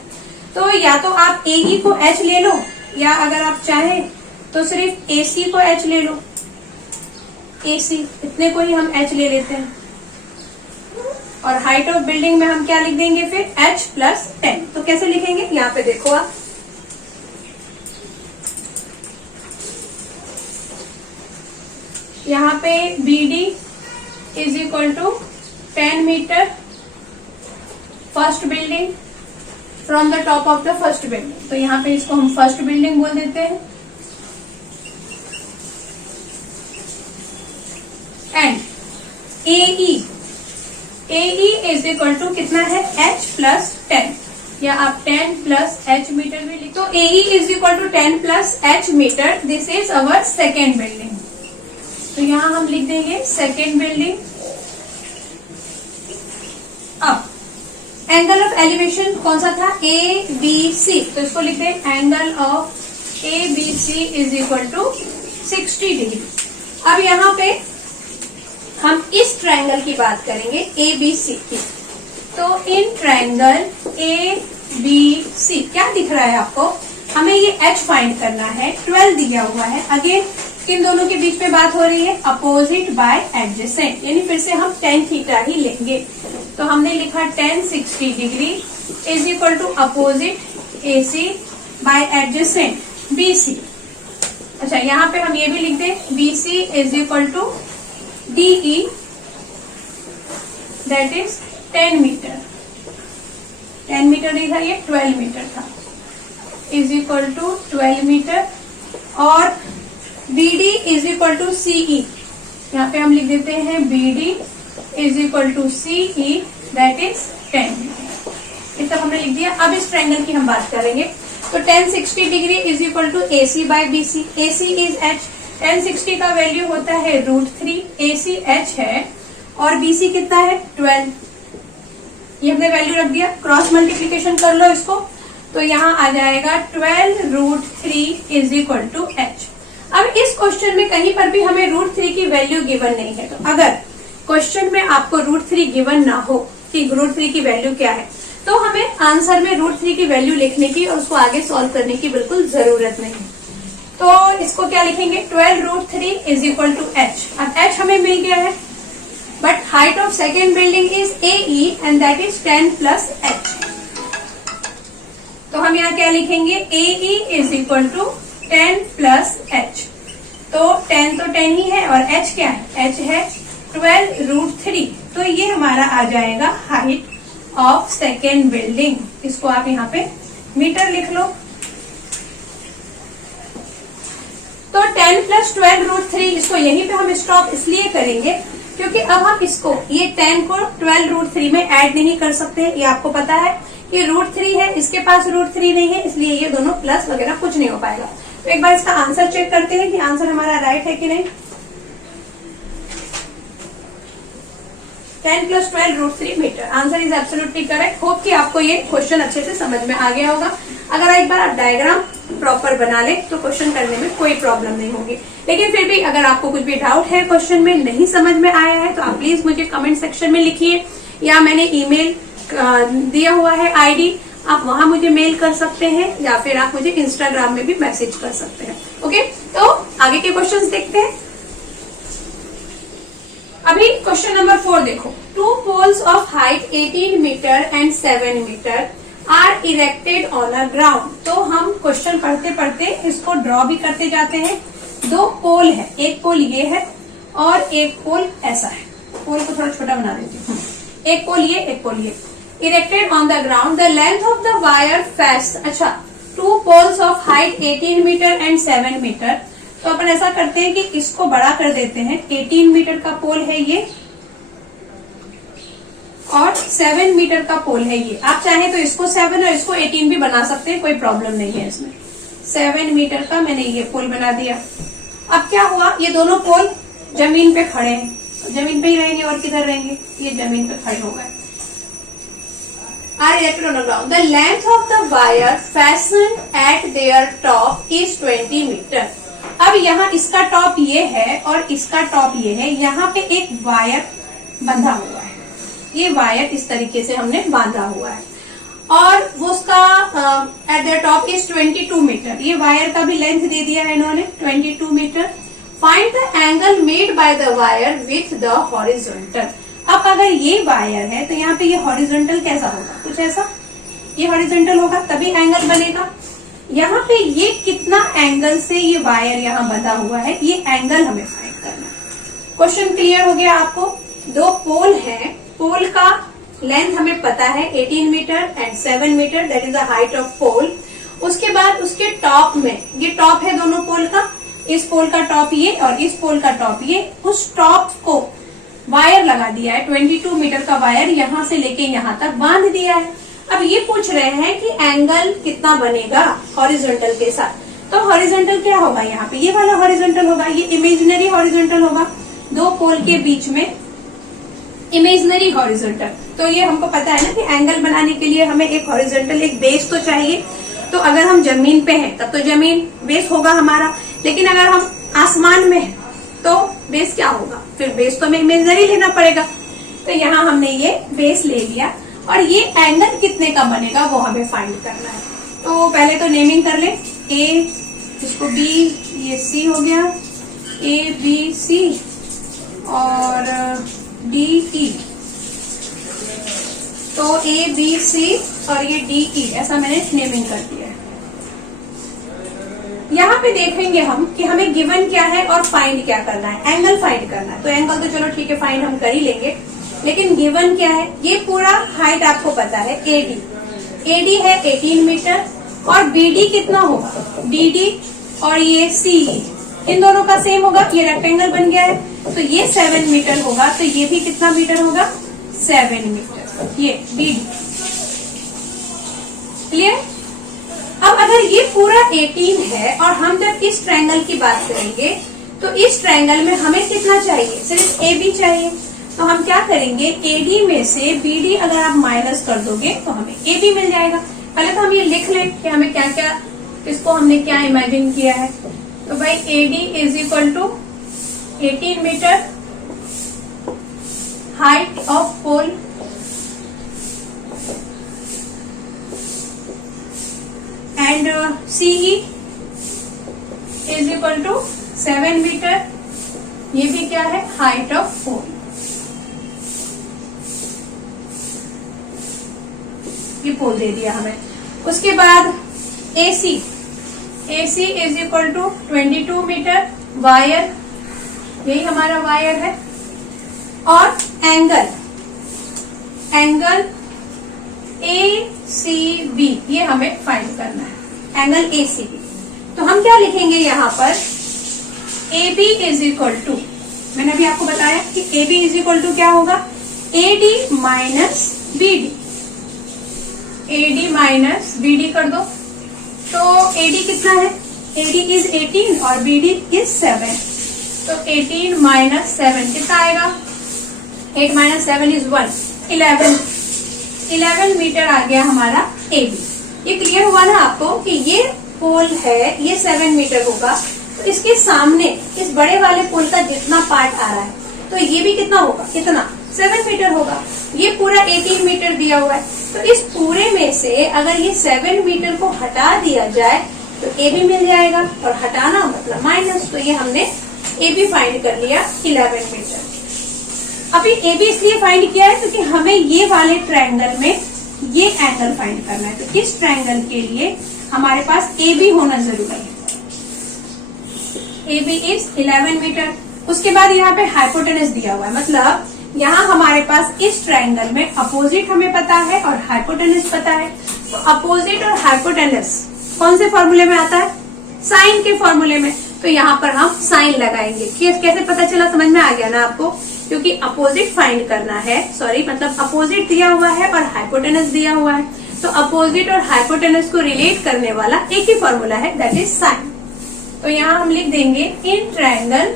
तो या तो आप AE को H ले लो, या अगर आप चाहें तो सिर्फ AC को H ले लो, AC इतने को ही हम H ले लेते हैं, और हाइट ऑफ बिल्डिंग में हम क्या लिख देंगे फिर H प्लस 10। तो कैसे लिखेंगे, यहाँ पे देखो आप, यहाँ पे BD is equal to 10 metre first building from the top of the first building, तो यहाँ पे इसको हम फर्स्ट बिल्डिंग बोल देते हैं। And AE is equal to कितना है H प्लस 10, या आप 10 प्लस H मीटर भी लिखो। तो AE is equal to 10 plus H metre, this is our second building. तो यहाँ हम लिख देंगे सेकेंड बिल्डिंग। अब एंगल ऑफ एलिवेशन कौन सा था, ABC, तो इसको लिख दें angle of ABC is equal to 60 degree. अब यहाँ पे हम इस ट्रायंगल की बात करेंगे ABC की। तो इन ट्रायंगल ABC क्या दिख रहा है आपको, हमें ये H फाइंड करना है, 12 दिया हुआ है। अगेन किन दोनों के बीच में बात हो रही है, अपोजिट बाय एडजेसेंट, यानी फिर से हम tan थीटा ही लेंगे। तो हमने लिखा tan 60 degree is equal to opposite AC by adjacent BC। अच्छा, यहाँ पे हम ये भी लिख दें BC is equal to DE, that is 10 metre. 10 metre नहीं था, ये 12 मीटर था, इज इक्वल टू 12 मीटर। और BD is equal to CE, यहाँ पे हम लिख देते हैं BD is equal to CE, that is 10 metre. ये सब हमने लिख दिया। अब इस ट्रायंगल की हम बात करेंगे। तो tan 60 degree is equal to AC by BC। AC is H, tan 60 का वैल्यू होता है √3, AC H है और BC कितना है 12, ये हमने वैल्यू रख दिया। क्रॉस मल्टीप्लीकेशन कर लो इसको, तो यहाँ आ जाएगा 12√3 इज इक्वल टू h। अब इस क्वेश्चन में कहीं पर भी हमें √3 की वैल्यू गिवन नहीं है, तो अगर क्वेश्चन में आपको √3 गिवन ना हो कि √3 की वैल्यू क्या है, तो हमें आंसर में √3 की वैल्यू लिखने की और उसको आगे सॉल्व करने की बिल्कुल जरूरत नहीं है। तो इसको क्या लिखेंगे, 12√3 इज इक्वल टू h। अब h हमें मिल गया है, but height of second building is AE and that is 10 plus h। तो हम यहाँ क्या लिखेंगे, AE is equal to 10 plus h। तो 10 तो 10 ही है और h क्या है, h है 12√3। तो ये हमारा आ जाएगा हाइट ऑफ सेकेंड बिल्डिंग। इसको आप यहाँ पे मीटर लिख लो। तो 10 प्लस 12√3, इसको यहीं पे हम स्टॉप इसलिए करेंगे क्योंकि अब हम इसको ये 10 को 12√3 में ऐड नहीं कर सकते। ये आपको पता है कि √3 है, इसके पास √3 नहीं है, इसलिए ये दोनों प्लस वगैरह कुछ नहीं हो पाएगा। तो एक बार इसका आंसर चेक करते हैं कि आंसर हमारा राइट है कि नहीं। 10 plus 12√3 metre, answer is absolutely correct. Hope कि आपको ये क्वेश्चन अच्छे से समझ में आ गया होगा। अगर एक बार आप डायग्राम प्रॉपर बना ले तो क्वेश्चन करने में कोई प्रॉब्लम नहीं होगी। लेकिन फिर भी अगर आपको कुछ भी डाउट है, क्वेश्चन में नहीं समझ में आया है, तो आप प्लीज मुझे कमेंट सेक्शन में लिखिए, या मैंने ईमेल दिया हुआ है आईडी, आप वहां मुझे मेल कर सकते हैं, या फिर आप मुझे इंस्टाग्राम में भी मैसेज कर सकते हैं। ओके, तो आगे के क्वेश्चंस देखते हैं। अभी क्वेश्चन नंबर 4 देखो। 2 poles of height 18 metre and 7 metre are erected on a ground. तो हम क्वेश्चन पढ़ते पढ़ते इसको ड्रॉ भी करते जाते हैं। 2 पोल है, एक पोल ये है और एक पोल ऐसा है। पोल को थोड़ा छोटा बना देती हूँ। एक पोल ये, एक पोल ये। Erected on the ground, the length of the wire fast. अच्छा, 2 poles of height 18 metre and 7 metre. तो अपन ऐसा करते हैं कि इसको बड़ा कर देते हैं। 18 मीटर का पोल है ये और 7 मीटर का पोल है ये। आप चाहे तो इसको 7 और इसको 18 भी बना सकते हैं, कोई प्रॉब्लम नहीं है इसमें। 7 मीटर का मैंने ये पोल बना दिया। अब क्या हुआ, ये दोनों पोल जमीन पे खड़े हैं, जमीन पे ही रहेंगे और किधर रहेंगे, ये जमीन पे खड़े हो गए। Are erected on the ground, the length of the wire fastened at their top is 20 metre. अब यहाँ इसका टॉप ये है और इसका टॉप ये है। यहाँ पे एक वायर बंधा हुआ है, ये वायर इस तरीके से हमने बांधा हुआ है और वो उसका at the top is 22 metre. ये वायर का भी लेंथ दे दिया है इन्होंने 22 metre. Find the angle made by the wire with the horizontal. अब अगर ये वायर है तो यहाँ पे ये हॉरिजॉन्टल कैसा होगा, कुछ ऐसा, ये हॉरिजॉन्टल होगा तभी एंगल बनेगा। यहाँ पे ये कितना एंगल से ये वायर यहाँ बंधा हुआ है, ये एंगल हमें फाइंड करना है। क्वेश्चन क्लियर हो गया आपको। 2 पोल हैं, पोल का लेंथ हमें पता है 18 metre and 7 metre, that is the height of pole. उसके बाद उसके टॉप में, ये टॉप है दोनों पोल का, इस पोल का टॉप ये और इस पोल का टॉप ये, उस टॉप को वायर लगा दिया है। 22 मीटर का वायर यहाँ से लेके यहाँ तक बांध दिया है। अब ये पूछ रहे हैं कि एंगल कितना बनेगा हॉरिजॉन्टल के साथ। तो हॉरिजॉन्टल क्या होगा, यहाँ पे ये वाला हॉरिजॉन्टल होगा, ये इमेजिनरी हॉरिजॉन्टल होगा। 2 पोल के बीच में इमेजिनरी हॉरिजॉन्टल। तो ये हमको पता है ना कि एंगल बनाने के लिए हमें एक हॉरिजॉन्टल, एक बेस तो चाहिए। तो अगर हम जमीन पे हैं तब तो जमीन बेस होगा हमारा, लेकिन अगर हम आसमान में हैं तो बेस क्या होगा, फिर बेस तो हमें इमेजिनरी लेना पड़ेगा। तो यहाँ हमने ये बेस ले लिया और ये एंगल कितने का बनेगा वो हमें फाइंड करना है। तो पहले तो नेमिंग कर ले, ए, इसको बी, ये सी हो गया, ए बी सी और डी ई। तो ए बी सी और ये डी ई, ऐसा मैंने नेमिंग कर दिया है। यहाँ पे देखेंगे हम कि हमें गिवन क्या है और फाइंड क्या करना है, एंगल फाइंड करना है। तो एंगल तो चलो ठीक है फाइंड हम कर ही लेंगे, लेकिन गिवन क्या है, ये पूरा हाइट आपको पता है एडी, एडी है 18 मीटर और बीडी कितना होगा, बीडी और ये सी, इन दोनों का सेम होगा। ये रेक्टेंगल बन गया है तो ये 7 मीटर होगा, तो ये भी कितना मीटर होगा, 7 मीटर, ये बीडी। क्लियर। अब अगर ये पूरा 18 है और हम जब इस ट्रायंगल की बात करेंगे तो इस ट्रायंगल में हमें कितना चाहिए, सिर्फ ए बी चाहिए। तो हम क्या करेंगे, एडी में से बीडी अगर आप माइनस कर दोगे तो हमें ए बी मिल जाएगा। पहले तो हम ये लिख लें कि हमें क्या क्या, इसको हमने क्या इमेजिन किया है। तो भाई AD is equal to 18 metre height of pole and CE is equal to 7 metre, ये भी क्या है, हाइट ऑफ पोल। ये पोल दे दिया हमें। उसके बाद AC is equal to 22 metre, wire, यही हमारा वायर है। और एंगल ACB ये हमें फाइंड करना है, एंगल ACB। तो हम क्या लिखेंगे यहाँ पर, AB इज इक्वल टू, मैंने अभी आपको बताया कि AB इज इक्वल टू क्या होगा, AD minus BD। AD minus BD कर दो, तो AD कितना है, AD इज 18 और BD इज 7, तो 18 माइनस 7 कितना आएगा, 8 माइनस 7 इज 1, 11 मीटर आ गया हमारा AB। ये क्लियर हुआ ना आपको कि ये पोल है, ये 7 मीटर होगा, तो इसके सामने इस बड़े वाले पोल का जितना पार्ट आ रहा है तो ये भी कितना होगा, कितना, 7 मीटर होगा। ये पूरा 18 मीटर दिया हुआ है, तो इस पूरे में से अगर ये 7 मीटर को हटा दिया जाए तो AB मिल जाएगा, और हटाना मतलब माइनस, तो ये हमने AB फाइंड कर लिया 11 मीटर। अभी AB इसलिए फाइंड किया है क्योंकि हमें ये वाले ट्रायंगल में ये एंगल फाइंड करना है, तो इस ट्रायंगल के लिए हमारे पास AB होना जरूरी है। AB is 11 metre. उसके बाद यहाँ पे हाइपोटेनस दिया हुआ है, मतलब यहाँ हमारे पास इस ट्रायंगल में अपोजिट हमें पता है और हाइपोटेनस पता है। तो अपोजिट और हाइपोटेनस कौन से फॉर्मूले में आता है, साइन के फॉर्मूले में। तो यहाँ पर हम साइन लगाएंगे। कैसे पता चला, समझ में आ गया ना आपको, क्योंकि अपोजिट फाइंड करना है, मतलब अपोजिट दिया हुआ है और हाइपोटेनस दिया हुआ है, तो अपोजिट और हाइपोटेनस को रिलेट करने वाला एक ही फॉर्मूला है, दैट इज साइन। तो यहाँ हम लिख देंगे in triangle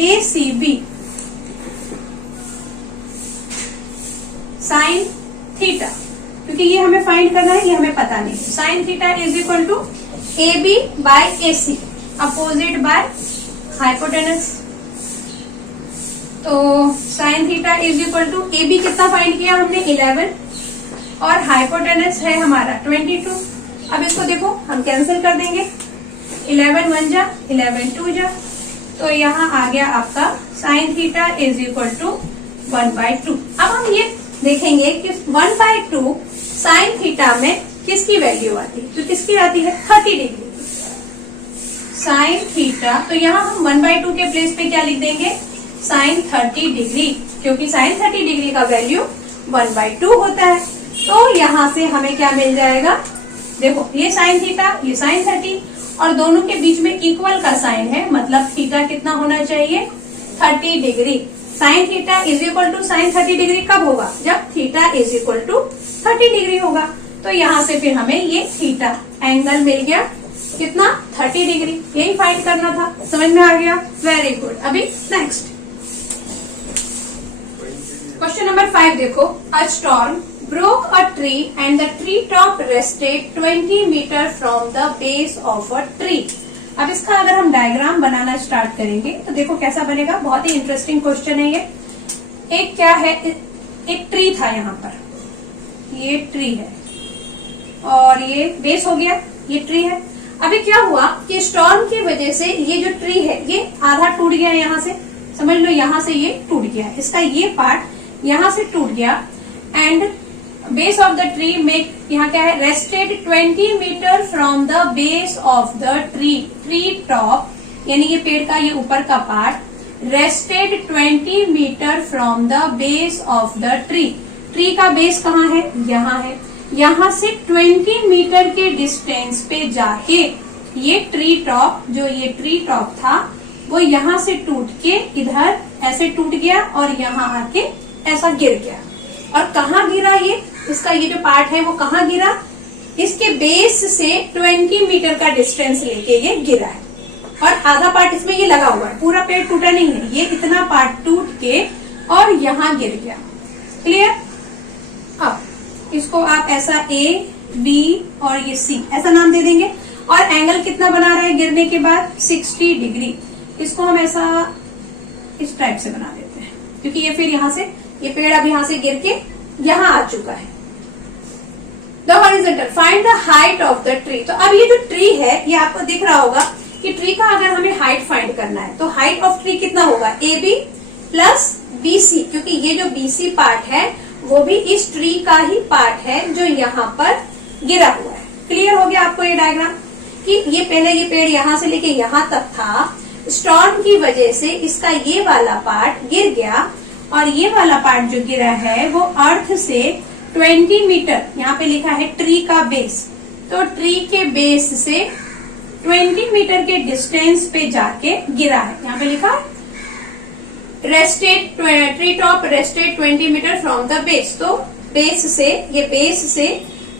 ACB sine theta, क्योंकि ये हमें फाइंड करना है, ये हमें पता नहीं। Sine theta is equal to AB by AC, opposite by hypotenuse. तो sine theta is equal to AB कितना फाइंड किया हमने, 11, और हाइपोटेनस है हमारा 22। अब इसको देखो हम कैंसिल कर देंगे, 11 1 जा, 11 2 जा, तो यहाँ आ गया आपका sine theta is equal to 1/2। अब हम ये देखेंगे कि 1/2 साइन थीटा में किसकी वैल्यू आती है, तो किसकी आती है, 30 डिग्री साइन थीटा। तो यहाँ हम 1/2 के प्लेस पे क्या लिख देंगे, साइन 30 डिग्री, क्योंकि साइन 30 डिग्री का वैल्यू 1/2 होता है। तो यहाँ से हमें क्या मिल जाएगा, देखो ये साइन थीटा, ये साइन 30, और दोनों के बीच में इक्वल का साइन है, मतलब थीटा कितना होना चाहिए, 30 degree. Sine theta is equal to sine 30 degree कब होगा, जब theta is equal to 30 degree होगा। तो यहाँ से फिर हमें ये थीटा एंगल मिल गया, कितना, 30 डिग्री। यही फाइंड करना था, समझ में आ गया, वेरी गुड। अभी नेक्स्ट क्वेश्चन नंबर 5 देखो, अ storm broke a tree and the tree top rested 20 meter from the base of a tree। अब इसका अगर हम डायग्राम बनाना स्टार्ट करेंगे तो देखो कैसा बनेगा, बहुत ही इंटरेस्टिंग क्वेश्चन है ये। एक क्या है, एक ट्री था यहाँ पर, ये ट्री है और ये बेस हो गया, ये ट्री है। अभी क्या हुआ कि स्टॉर्म की वजह से ये जो ट्री है ये आधा टूट गया, यहाँ से समझ लो, यहाँ से ये टूट गया, इसका ये पार्ट यहाँ से टूट गया। And base of the tree में यहाँ क्या है, rested 20 metre from the base of the tree, tree top यानी ये पेड़ का ये ऊपर का part, rested 20 metre from the base of the tree. Tree का बेस कहाँ है, यहाँ है, यहाँ से 20 मीटर के डिस्टेंस पे जाके ये ट्री टॉप, जो ये ट्री टॉप था वो यहाँ से टूट के इधर ऐसे टूट गया और यहाँ आके ऐसा गिर गया। और कहाँ गिरा ये, इसका ये जो पार्ट है वो कहाँ गिरा, इसके बेस से 20 मीटर का डिस्टेंस लेके ये गिरा है, और आधा पार्ट इसमें ये लगा हुआ है, पूरा पेड़ टूटा नहीं है, ये इतना पार्ट टूट के और यहाँ गिर गया। क्लियर। अब इसको आप ऐसा A बी और ये सी, ऐसा नाम दे देंगे। और एंगल कितना बना रहा है गिरने के बाद? 60 डिग्री। इसको हम ऐसा इस टाइप से बना देते हैं, क्योंकि ये फिर यहां से, ये पेड़ अब यहां से गिर के यहां आ चुका है। The horizontal, find the height of the tree. तो अब ये जो ट्री है, ये आपको दिख रहा होगा कि ट्री का अगर हमें हाइट फाइंड करना है तो हाइट ऑफ ट्री कितना होगा? A B plus B C, क्योंकि ये जो बी सी पार्ट है वो भी इस ट्री का ही पार्ट है जो यहाँ पर गिरा हुआ है। क्लियर हो गया आपको ये डायग्राम कि ये पहले ये पेड़ यहाँ से लेके यहाँ तक था, स्टॉर्म की वजह से इसका ये वाला पार्ट गिर गया, और ये वाला पार्ट जो गिरा है वो अर्थ से 20 मीटर, यहाँ पे लिखा है ट्री का बेस, तो ट्री के बेस से 20 मीटर के डिस्टेंस पे जाके गिरा है। यहाँ पे लिखा है rested, tree top rested 20 metre from the base, तो बेस से, ये बेस से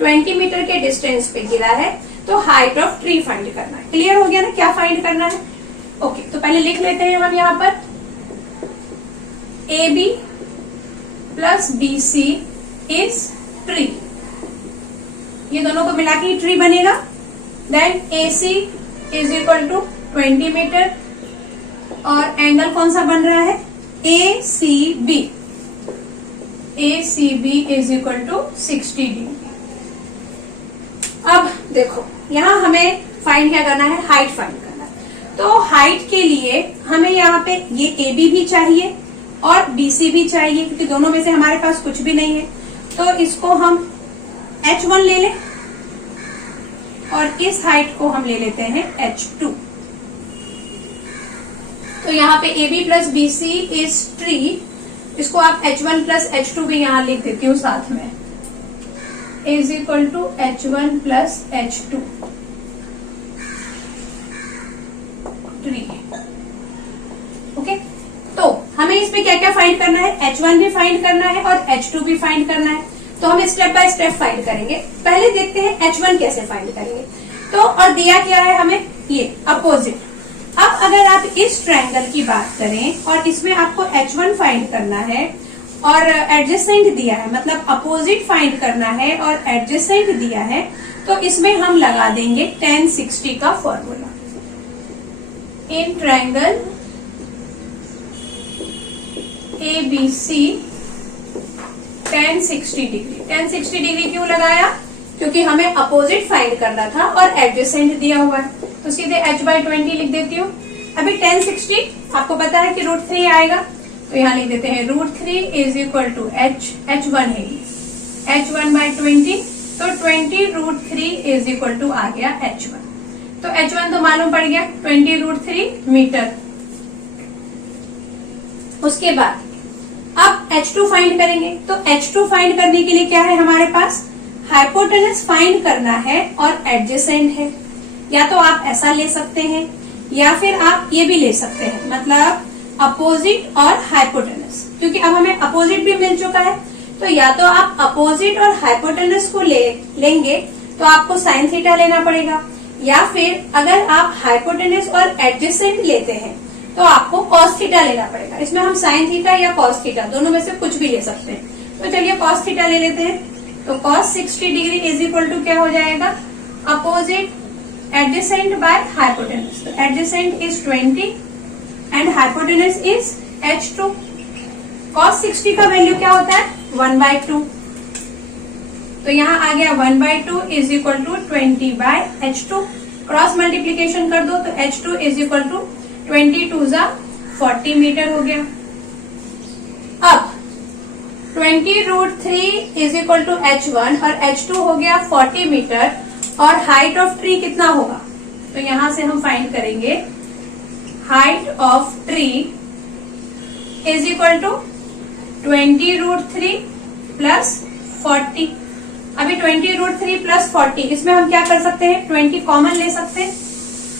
20 मीटर के डिस्टेंस पे गिरा है, तो हाइट ऑफ ट्री फाइंड करना है। क्लियर हो गया ना क्या फाइंड करना है? ओके, तो पहले लिख लेते हैं हम यहाँ पर A B plus B C is three, ये दोनों को मिला के ट्री बनेगा। Then A C is equal to 20 metre, और एंगल कौन सा बन रहा है? A C B, A C B is equal to 60 degree. अब देखो यहाँ हमें फाइंड क्या करना है? हाइट फाइंड करना है। तो हाइट के लिए हमें यहाँ पे ये ए बी भी चाहिए और बी सी भी चाहिए, क्योंकि दोनों में से हमारे पास कुछ भी नहीं है, तो इसको हम h1 ले लें और इस हाइट को हम ले लेते हैं h2। तो यहाँ पे A B plus B C is tree, इसको आप h1 प्लस h2 भी यहाँ लिख देती हूँ साथ में, is equal to h1 plus h2 tree. Okay, तो हमें इसमें क्या क्या फाइंड करना है? h1 भी फाइंड करना है और h2 भी फाइंड करना है, तो हम स्टेप बाय स्टेप फाइंड करेंगे। पहले देखते हैं h1 कैसे फाइंड करेंगे। तो और दिया क्या है हमें? ये अपोजिट। अब अगर आप इस ट्रायंगल की बात करें और इसमें आपको h1 फाइंड करना है और एडजेसेंट दिया है, मतलब अपोजिट फाइंड करना है और एडजेसेंट दिया है, तो इसमें हम लगा देंगे tan 60 का फॉर्मूला। इन triangle ABC tan 60 degree. tan 60 degree क्यों लगाया? क्योंकि हमें अपोजिट फाइंड करना था और एडजेसेंट दिया हुआ है, तो सीधे h/20 लिख देती हूँ। अभी tan 60 आपको पता है कि √3 आएगा, तो यहाँ लिख देते हैं √3 इज इक्वल टू h1 है, h1/20, तो 20√3 इज इक्वल टू आ गया h1। तो h1 तो मालूम पड़ गया 20√3 मीटर। उसके बाद अब h2 फाइंड करेंगे, तो h2 फाइंड करने के लिए क्या है हमारे पास? हाइपोटेनस फाइंड करना है और एडजेसेंट है। या तो आप ऐसा ले सकते हैं या फिर आप ये भी ले सकते हैं, मतलब अपोजिट और हाइपोटेनस, क्योंकि अब हमें अपोजिट भी मिल चुका है, तो या तो आप अपोजिट और हाइपोटेनस को लेंगे तो आपको साइन थीटा लेना पड़ेगा, या फिर अगर आप हाइपोटेनस और एडजेसेंट लेते हैं तो आपको कॉस थीटा लेना पड़ेगा। इसमें हम साइन थीटा या कॉस थीटा दोनों में से कुछ भी ले सकते हैं। तो चलिए कॉस थीटा ले लेते हैं, तो cos 60 degree is equal to क्या हो जाएगा? अपोजिट एडजेसेंट बाय हाइपोटेनस, तो adjacent is 20 and hypotenuse is h2। Cos 60 का वैल्यू क्या होता है? 1/2, तो यहाँ आ गया 1/2 is equal to 20/h2। Cross multiplication कर दो तो h2 is equal to 22 40 metre हो गया। अब 20√3 इज इक्वल टू h1 और h2 हो गया 40 मीटर, और हाइट ऑफ ट्री कितना होगा? तो यहां से हम फाइंड करेंगे height of tree is equal to 20√3 plus 40। अभी 20√3 प्लस 40, इसमें हम क्या कर सकते हैं? 20 कॉमन ले सकते हैं।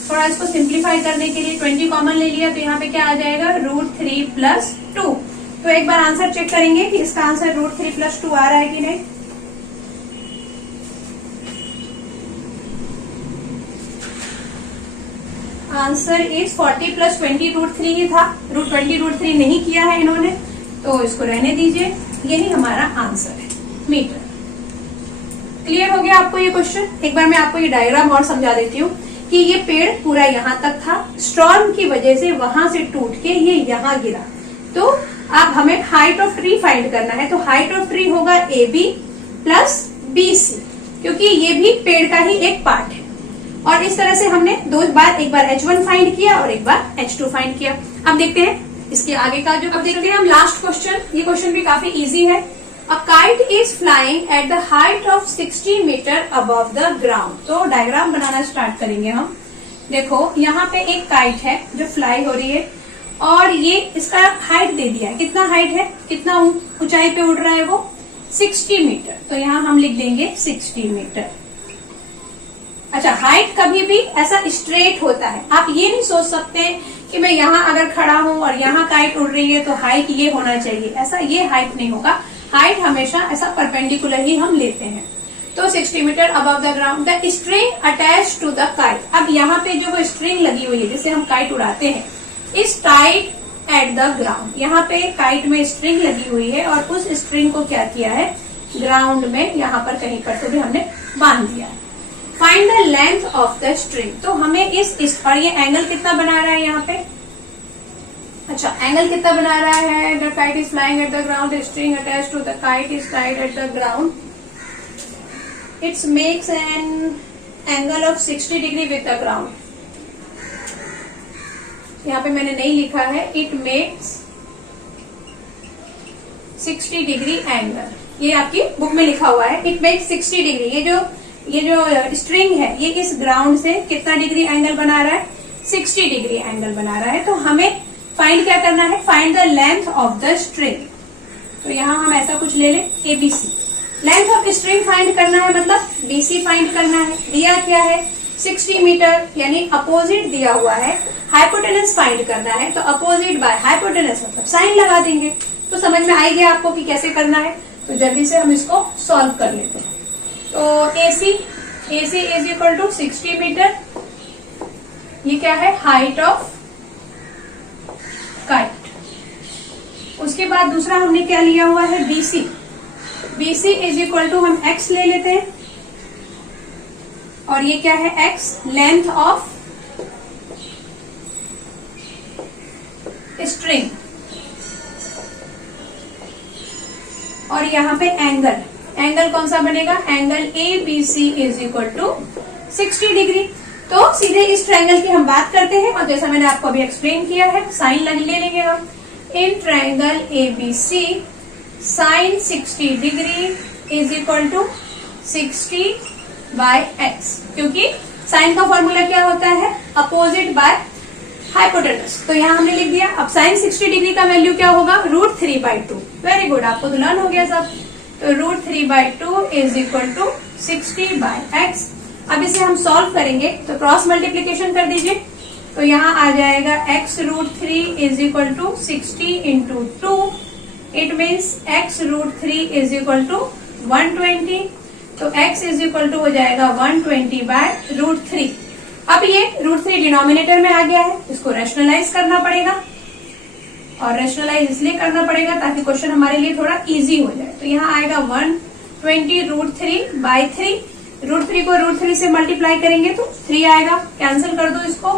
थोड़ा इसको सिंप्लीफाई करने के लिए 20 कॉमन ले लिया, तो यहाँ पे क्या आ जाएगा? √3 प्लस 2। तो एक बार आंसर चेक करेंगे कि इसका आंसर √3 प्लस 2 आ रहा है कि नहीं। आंसर इज 40 प्लस 20 √3 ही था, √20√3 नहीं किया है इन्होंने, तो इसको रहने दीजिए, यही हमारा आंसर है मीटर। क्लियर हो गया आपको ये क्वेश्चन? एक बार मैं आपको ये डायग्राम और समझा देती हूँ कि ये पेड़ पूरा यहाँ तक था, स्टॉर्म की वजह से वहां से टूट के ये यहाँ गिरा। तो अब हमें हाइट ऑफ ट्री फाइंड करना है, तो हाइट ऑफ ट्री होगा AB प्लस BC, क्योंकि ये भी पेड़ का ही एक पार्ट है। और इस तरह से हमने दो बार, एक बार H1 फाइंड किया और एक बार H2 फाइंड किया। अब देखते हैं इसके आगे का जो, अब देखते हैं हम लास्ट क्वेश्चन। ये क्वेश्चन भी काफी इजी है। A kite is flying at the height of 60 metre above the ground। तो डायग्राम बनाना स्टार्ट करेंगे हम। देखो यहाँ पे एक काइट है जो फ्लाई हो रही है और ये इसका हाइट दे दिया है। कितना हाइट है, कितना ऊंचाई पे उड़ रहा है वो? 60 मीटर। तो यहाँ हम लिख देंगे 60 मीटर। अच्छा, हाइट कभी भी ऐसा स्ट्रेट होता है। आप ये नहीं सोच सकते कि मैं यहाँ अगर खड़ा हूँ और यहाँ काइट उड़ रही है तो हाइट ये होना चाहिए, ऐसा ये हाइट नहीं होगा। हाइट हमेशा ऐसा परपेंडिकुलर ही हम लेते हैं। तो 60 metre above the ground, the string attach to the kite. अब यहाँ पे जो वो स्ट्रिंग लगी हुई है जिससे हम काइट उड़ाते हैं, is tied at the ground. यहाँ पे काइट में स्ट्रिंग लगी हुई है और उस स्ट्रिंग को क्या किया है, ग्राउंड में यहाँ पर कहीं पर तो भी हमने बांध दिया है। Find the length of the string. तो हमें इस और ये एंगल कितना बना रहा है यहाँ पे? अच्छा, एंगल कितना बना रहा है? The kite is flying at the ground, the string attach to the kite is tied at the ground, it's makes an angle of 60 degree with the ground. यहाँ पे मैंने नहीं लिखा है, इट मेक्स 60 डिग्री एंगल। ये आपकी book में लिखा हुआ है, इट मेक्स 60 डिग्री। ये जो स्ट्रिंग है ये इस ग्राउंड से कितना डिग्री एंगल बना रहा है? 60 डिग्री एंगल बना रहा है। तो हमें फाइंड क्या करना है? Find the length of the string. तो यहाँ हम ऐसा कुछ ले लें, ABC। Length of string find करना है, मतलब BC फाइंड करना है। दिया क्या है? 60 मीटर, यानी अपोजिट दिया हुआ है। हाइपोटेनस फाइंड करना है, तो अपोजिट बाय हाइपोटेनस मतलब साइन लगा देंगे। तो समझ में आई गया आपको कि कैसे करना है? तो जल्दी से हम इसको सॉल्व कर लेते हैं। तो AC is equal to 60 metre. ये क्या है? Height of kite. उसके बाद दूसरा हमने क्या लिया हुआ है? BC इज इक्वल टू हम x ले लेते हैं और ये क्या है? x, length of string. और यहाँ पे एंगल कौन सा बनेगा? Angle ABC is equal to 60 degree. तो सीधे इस ट्रायंगल की हम बात करते हैं और जैसा मैंने आपको अभी एक्सप्लेन किया है, साइन ले लेंगे हम। In triangle ABC sine 60 degree is equal to 60 by x, क्योंकि साइन का फॉर्मूला क्या होता है? Opposite by hypotenuse. तो यहाँ हमने लिख दिया। अब साइन 60 डिग्री का वैल्यू क्या होगा? √3/2। वेरी गुड, आपको तो लर्न हो गया सब। तो √3/2 is equal to 60 by x। अब इसे हम सॉल्व करेंगे तो क्रॉस मल्टीप्लीकेशन कर दीजिए। तो यहाँ आ जाएगा x √3 is equal to 60 into 2। It means x √3 is equal to 120। तो x इज इक्वल टू हो जाएगा 120 बाय √3। अब ये √3 डिनोमिनेटर में आ गया है, इसको रैशनलाइज करना पड़ेगा। और रैशनलाइज इसलिए करना पड़ेगा ताकि क्वेश्चन हमारे लिए थोड़ा इजी हो जाए। तो यहाँ आएगा 120 √3 बाय 3। √3 को √3 से मल्टीप्लाई करेंगे तो 3 आएगा। कैंसिल कर दो इसको,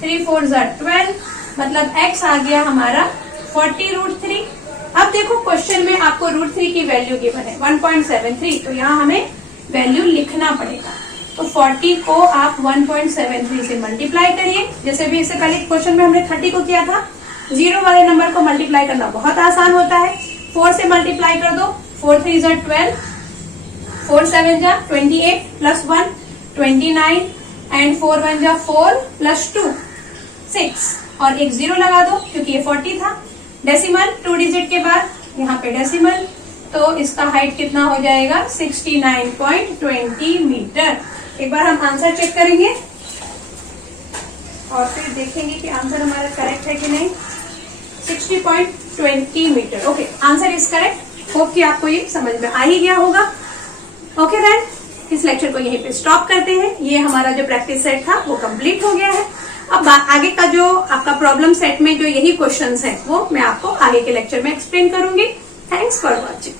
3 4 12, मतलब x आ गया हमारा 40 √3। अब देखो क्वेश्चन में आपको √3 की वैल्यू गिवन है 1.73, तो यहाँ हमें वैल्यू लिखना पड़ेगा। तो 40 को आप 1.73 से मल्टीप्लाई करिए। जैसे भी इससे पहले क्वेश्चन में हमने 30 को किया था। 0 वाले नंबर को मल्टीप्लाई करना बहुत आसान होता है। 4 से मल्टीप्लाई कर दो, 4 3 12, 4 7 28 प्लस 1 29 एंड 4 1 4 प्लस 2 6 और एक 0 लगा दो क्योंकि ये 40 था। डेसिमल 2 डिजिट के बाद यहाँ पे डेसिमल, तो इसका हाइट कितना हो जाएगा? 69.20 मीटर। एक बार हम आंसर चेक करेंगे और फिर देखेंगे कि आंसर हमारा करेक्ट है कि नहीं। 60.20 metre. Okay, answer is correct. Hope कि आपको ये समझ में आ ही गया होगा। ओके देन, इस लेक्चर को यहीं पे स्टॉप करते हैं। ये हमारा जो प्रैक्टिस सेट था वो कंप्लीट हो गया है। अब आगे का जो आपका प्रॉब्लम सेट में जो यही क्वेश्चंस हैं वो मैं आपको आगे के लेक्चर में एक्सप्लेन करूंगी। Thanks for watching.